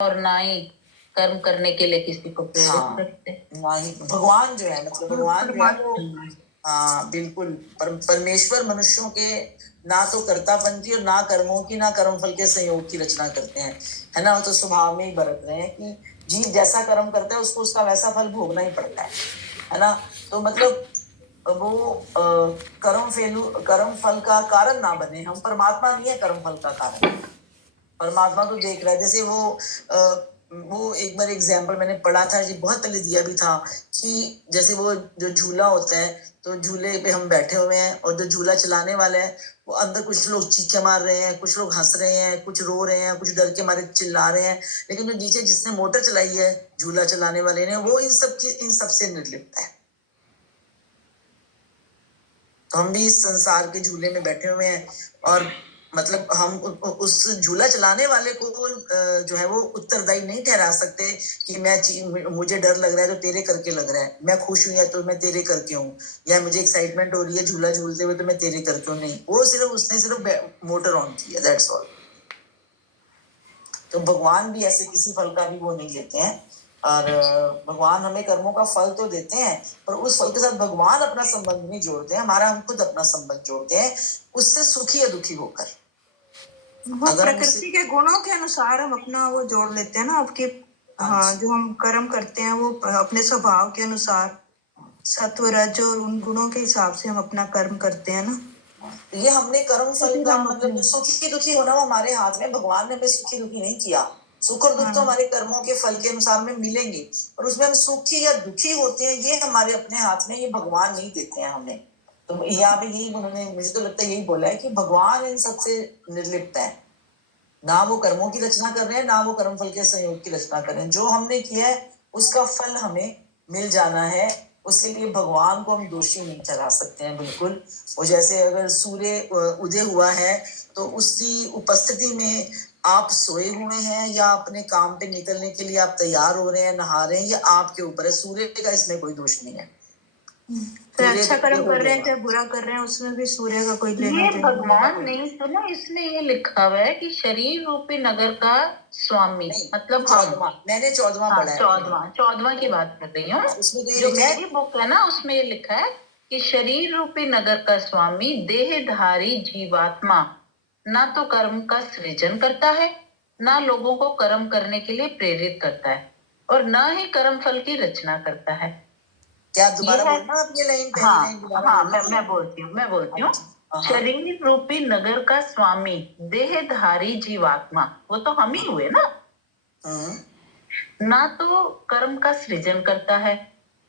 और ना ही कर्म करने के लिए किसी को प्रेरित करते। ना ही भगवान जो है, मतलब भगवान जो है वो बिल्कुल परमेश्वर मनुष्यों के ना तो कर्तापन की और ना कर्मों की ना कर्मफल के संयोग की रचना करते हैं, है ना। तो स्वभाव में ही बरत रहे हैं कि जीव जैसा कर्म करता है उसको उसका वैसा फल भोगना ही पड़ता है ना। तो मतलब वो कर्म फल का कारण ना बने। हम परमात्मा नहीं है कर्म फल का कारण। परमात्मा तो देख रहा है। जैसे वो एक बार एग्जाम्पल मैंने पढ़ा था, जी बहुत पहले दिया भी था, कि जैसे वो जो झूला होता है, तो झूले पे हम बैठे हुए हैं और जो झूला चलाने वाला है वो अंदर कुछ लोग चीखे मार रहे हैं, कुछ लोग हंस रहे हैं, कुछ रो रहे हैं, कुछ डर के मारे चिल्ला रहे हैं। लेकिन जो नीचे जिसने मोटर चलाई है झूला चलाने वाले ने, वो इन सब से निर्लिप्त है। तो हम भी इस संसार के झूले में बैठे हुए हैं और मतलब हम उस झूला चलाने वाले को जो है वो उत्तरदायी नहीं ठहरा सकते कि मुझे डर लग रहा है तो तेरे करके लग रहा है, मैं खुश हूं या तो मैं तेरे करके हूँ, या मुझे एक्साइटमेंट हो रही है झूला झूलते हुए तो मैं तेरे करके हूँ। नहीं, वो उसने सिर्फ मोटर ऑन की है, दैट्स ऑल। तो भगवान भी ऐसे किसी फल का भी वो नहीं लेते हैं। और भगवान हमें कर्मों का फल तो देते हैं, पर उस फल के साथ भगवान अपना संबंध नहीं जोड़ते हैं, हमारा हम खुद अपना संबंध जोड़ते हैं उससे सुखी या दुखी होकर। वो प्रकृति के गुणों के अनुसार हम अपना वो जोड़ लेते हैं ना आपके। हाँ, जो हम कर्म करते हैं वो अपने स्वभाव के अनुसार सत्व रज और उन गुणों के हिसाब से हम अपना कर्म करते हैं ना। ये हमने कर्म फल का मतलब सुखी दुखी होना हमारे हाथ में। भगवान ने हमें सुखी दुखी नहीं किया। सुख और दुख तो हमारे कर्मों के फल के अनुसार में मिलेंगे, और उसमें हम सुखी या दुखी होते हैं ये हमारे अपने हाथ में, ये भगवान नहीं देते हैं हमें। तो यहाँ पे यही उन्होंने, मुझे तो लगता है यही बोला है कि भगवान इन सबसे निर्लिप्त है। ना वो कर्मों की रचना कर रहे हैं, ना वो कर्म फल के संयोग की रचना कर रहे हैं। जो हमने किया है उसका फल हमें मिल जाना है, उसके लिए भगवान को हम दोषी नहीं ठहरा सकते हैं बिल्कुल। वो जैसे अगर सूर्य उदय हुआ है तो उसकी उपस्थिति में आप सोए हुए हैं या अपने काम पे निकलने के लिए आप तैयार हो रहे हैं, नहा रहे हैं, ये आपके ऊपर है। सूर्य का इसमें कोई दोष नहीं है। अच्छा कर्म कर रहे हैं क्या बुरा कर रहे हैं, उसमें भी सूर्य का कोई लेना ये भगवान नहीं, सुनो इसमें ये लिखा हुआ है कि शरीर रूपी नगर का स्वामी, मतलब मैंने 14वां पढ़ा है। 14वां की बात कर रही हूँ। जो मेरी बुक है ना उसमें ये लिखा है कि शरीर रूपी नगर का स्वामी देहधारी जीवात्मा ना तो कर्म का सृजन करता है, ना लोगों को कर्म करने के लिए प्रेरित करता है, और ना ही कर्म फल की रचना करता है। क्या दोबारा बोलना आप ये लाइन? मैं बोलती हूँ। शरीर रूपी नगर का स्वामी देहधारी जीवात्मा, वो तो हम ही हुए ना। ना तो कर्म का सृजन करता है,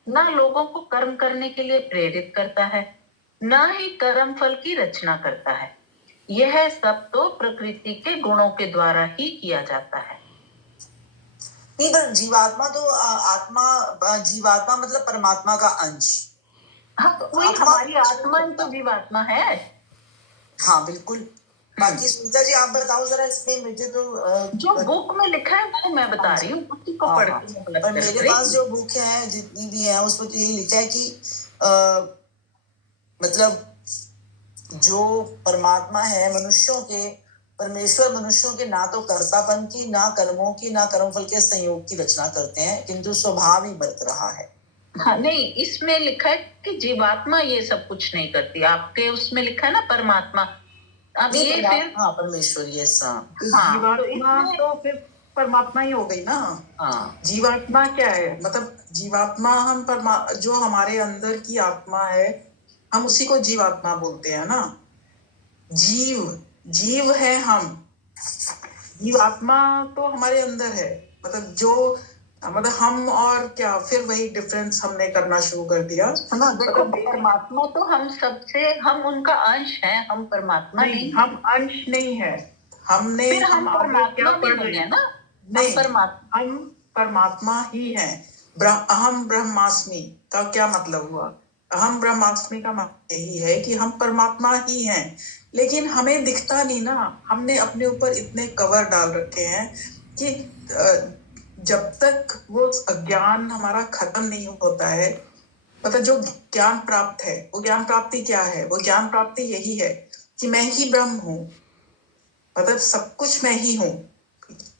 ना लोगों को कर्म करने के लिए प्रेरित करता है, ना ही कर्म फल की रचना करता है। यह सब तो प्रकृति के गुणों के द्वारा ही किया जाता है। नहीं, पर जीवात्मा तो जीवात्मा मतलब परमात्मा का अंश। हाँ, तो वही हमारी आत्मा तो जीवात्मा है। हाँ बिल्कुल। बाकी सुनीता जी आप बताओ जरा इसमें। मुझे तो जो बुक में लिखा है वो मैं बता रही हूँ, उसी को पढ़ के। पर मेरे पास जो बुक है जितनी भी है उसमें तो यही लिखा है कि मतलब जो परमात्मा है परमेश्वर मनुष्यों के ना तो कर्तापन की, ना कर्मों की, ना कर्मफल के संयोग की रचना करते हैं, किंतु स्वभाव ही बरत रहा है। हाँ, नहीं इसमें लिखा है कि जीवात्मा ये सब कुछ नहीं करती। आपके उसमें लिखा है ना परमात्मा। अब ये फिर परमेश्वर, ये जीवात्मा तो फिर परमात्मा ही हो गई ना। हाँ, जीवात्मा क्या है? मतलब जीवात्मा हम जो हमारे अंदर की आत्मा है हम उसी को जीवात्मा बोलते हैं ना। जीव है हम। जीवात्मा तो हमारे अंदर है, मतलब हम और क्या, फिर वही डिफरेंस हमने करना शुरू कर दिया। देखो परमात्मा तो हम सबसे, हम उनका अंश है, हम परमात्मा नहीं। हम अंश नहीं है। हम परमात्मा नहीं है ना। नहीं, हम परमात्मा ही है। अहम ब्रह्मास्मि का क्या मतलब हुआ? अहम ब्रह्मास्मि का मतलब यही है कि हम परमात्मा ही हैं, लेकिन हमें दिखता नहीं ना। हमने अपने ऊपर इतने कवर डाल रखे हैं कि जब तक वो अज्ञान हमारा खत्म नहीं होता है, मतलब जो ज्ञान प्राप्त है, वो ज्ञान प्राप्ति क्या है? वो ज्ञान प्राप्ति यही है कि मैं ही ब्रह्म हूँ, मतलब सब कुछ मैं ही हूँ।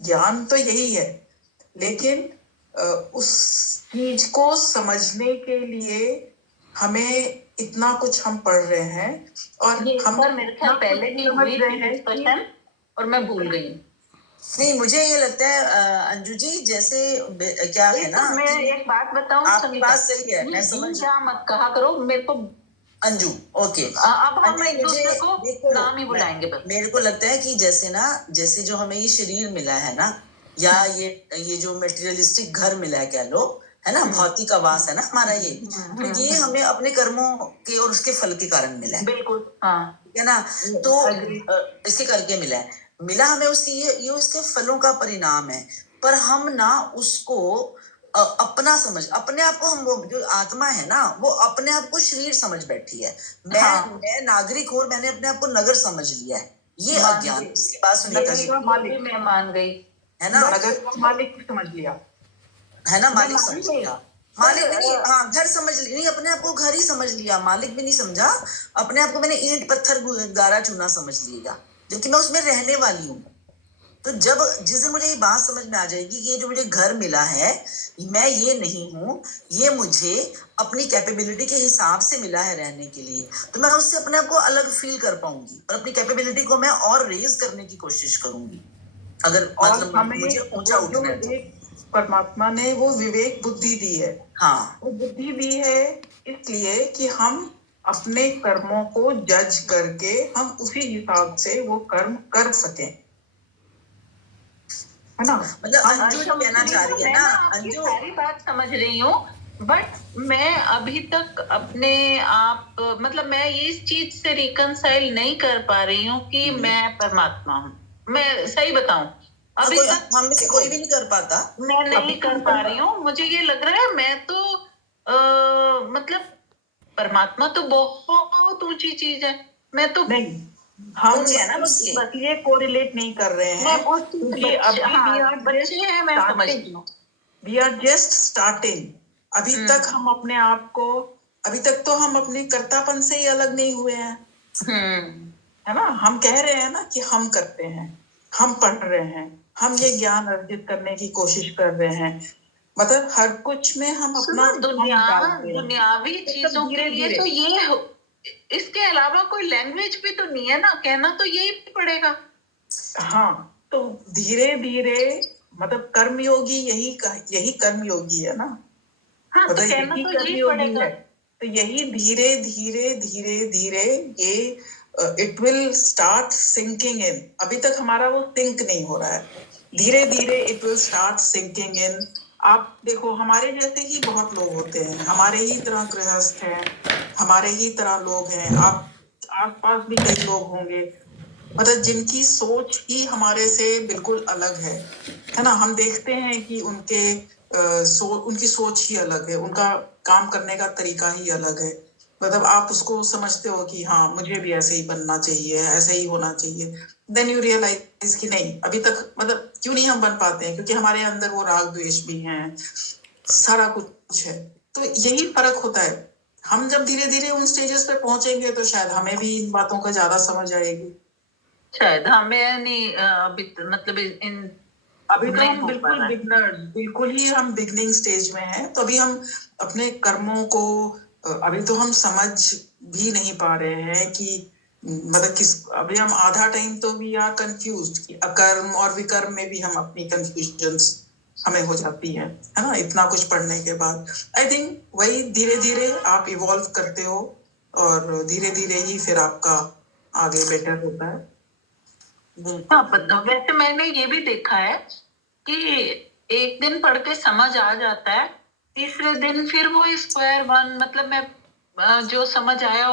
ज्ञान तो यही है। लेकिन उस चीज को समझने के लिए हमें इतना कुछ हम पढ़ रहे हैं और ये हम पर मेरे ख्याल पहले भी समझ हुई रहे थी हैं डिस्कशन और मैं भूल गई। नहीं, मुझे ये लगता है अंजू जी, जैसे क्या है ना मैं कि एक बात बताऊं, आपकी बात सही है, मैं समझ क्या मत कहा करो मेरे को। अंजू, ओके। अब हम अंजू, एक दूसरे को देखो, नाम ही बुलाएंगे बस। मेरे को लगता है कि जैसे ना, जैसे जो हमें ये शरीर मिला है ना, या ये जो मटेरियलिस्टिक घर मिला है कह लो, है ना, भौतिक आवास है ना हमारा ये, तो ये हमें अपने कर्मों के और उसके फल के कारण मिला है। बिल्कुल, हाँ, ठीक है ना। तो इसके करके मिला हमें उसकी ये उसके फलों का परिणाम है। पर हम ना उसको अपना समझ, अपने आप को, हम वो जो आत्मा है ना, वो अपने आप को शरीर समझ बैठी है। मैं नागरिक हूं और मैंने अपने आप को नगर समझ लिया है। ये अज्ञान। इसकी बात सुनीता जी, मालिक मैं मान गई, है ना, नगर का मालिक समझ लिया, है ना, मालिक समझ लिया। मालिक भी नहीं, हाँ, घर समझ लिया नहीं, अपने आप को घर ही समझ लिया, मालिक भी नहीं समझा। अपने आप को मैंने ईंट पत्थर गारा चूना समझ लिया, जबकि मैं उसमें रहने वाली हूँ। तो जिस दिन मुझे ये बात समझ में आ जाएगी कि ये जो मुझे घर मिला है, मैं ये नहीं हूँ, ये मुझे अपनी कैपेबिलिटी के हिसाब से मिला है रहने के लिए, तो मैं उससे अपने आप को अलग फील कर पाऊंगी और अपनी कैपेबिलिटी को मैं और रेज करने की कोशिश करूंगी, अगर मतलब मुझे ऊंचा उठना है तो। परमात्मा ने वो विवेक बुद्धि दी है। हाँ, वो बुद्धि दी है इसलिए कि हम अपने कर्मों को जज करके हम उसी हिसाब से वो कर्म कर सकें, है ना। मतलब अंजू जो कहना चाह रही है ना, अंजू, सारी बात समझ रही हूँ, बट मैं अभी तक अपने आप, मतलब मैं इस चीज से रिकंसाइल नहीं कर पा रही हूँ कि मैं परमात्मा हूँ। मैं सही बताऊं, अभी तक हम में से कोई भी नहीं कर पाता। मैं नहीं कर पा रही हूँ। मुझे ये लग रहा है मैं तो मतलब परमात्मा तो बहुत ऊंची चीज है, मैं तो नहीं, हम है ना बस ये कोरिलेट नहीं कर रहे हैं क्योंकि अभी बच्चे हैं, मैं समझती हूँ। We are just starting. अभी तक हम अपने आप को, अभी तक तो हम अपने कर्तापन से ही अलग नहीं हुए हैं, है ना। हम कह रहे हैं ना कि हम करते हैं, हम पढ़ रहे हैं, हम ये ज्ञान अर्जित करने की कोशिश कर रहे हैं, मतलब हर कुछ में हम अपना दुनियावी चीजों के लिए तो ये, इसके अलावा कोई लैंग्वेज भी तो नहीं है ना, कहना तो यही पड़ेगा। हाँ, तो धीरे धीरे मतलब कर्मयोगी यही कर्मयोगी है ना। हाँ, तो कहना तो यही पड़ेगा। तो यही धीरे धीरे धीरे धीरे ये it will start sinking in. अभी तक हमारा वो सिंक नहीं हो रहा है, धीरे धीरे it will start sinking in. आप देखो, हमारे जैसे ही बहुत लोग होते हैं, हमारे ही तरह गृहस्थ हैं, हमारे ही तरह लोग हैं, आप आसपास भी कई लोग होंगे, मतलब जिनकी सोच ही हमारे से बिल्कुल अलग है ना। हम देखते हैं कि उनकी सोच ही अलग है, उनका काम करने का तरीका ही अलग है। मतलब आप उसको समझते हो कि हाँ, मुझे भी ऐसे ही बनना चाहिए, ऐसे ही होना चाहिए। देन यू रियलाइज कि नहीं, अभी तक मतलब क्यों नहीं हम बन पाते हैं, क्योंकि हमारे अंदर वो राग द्वेष भी हैं, सारा कुछ है। तो यही फर्क होता है। हम जब धीरे धीरे उन स्टेजेस पे पहुंचेंगे तो शायद हमें भी इन बातों का ज्यादा समझ आएगी। शायद हमें नहीं अभी मतलब अभी तो हम बिल्कुल ही हम बिगनिंग स्टेज में हैं। तो अभी हम अपने कर्मों को अभी तो हम समझ भी नहीं पा रहे हैं कि मतलब अभी हम आधा टाइम तो वी आर कंफ्यूज्ड कि अकर्म और विकर्म में भी हम अपनी कंफ्यूजन्स हमें हो जाती है ना, इतना कुछ पढ़ने के बाद। आई थिंक वही धीरे धीरे आप इवॉल्व करते हो और धीरे धीरे ही फिर आपका आगे बेटर होता है। हाँ, वैसे मैंने ये भी देखा है कि एक दिन पढ़ के समझ आ जाता है, तीसरे दिन फिर वो स्क्वायर वन, मतलब मैं जो समझ आया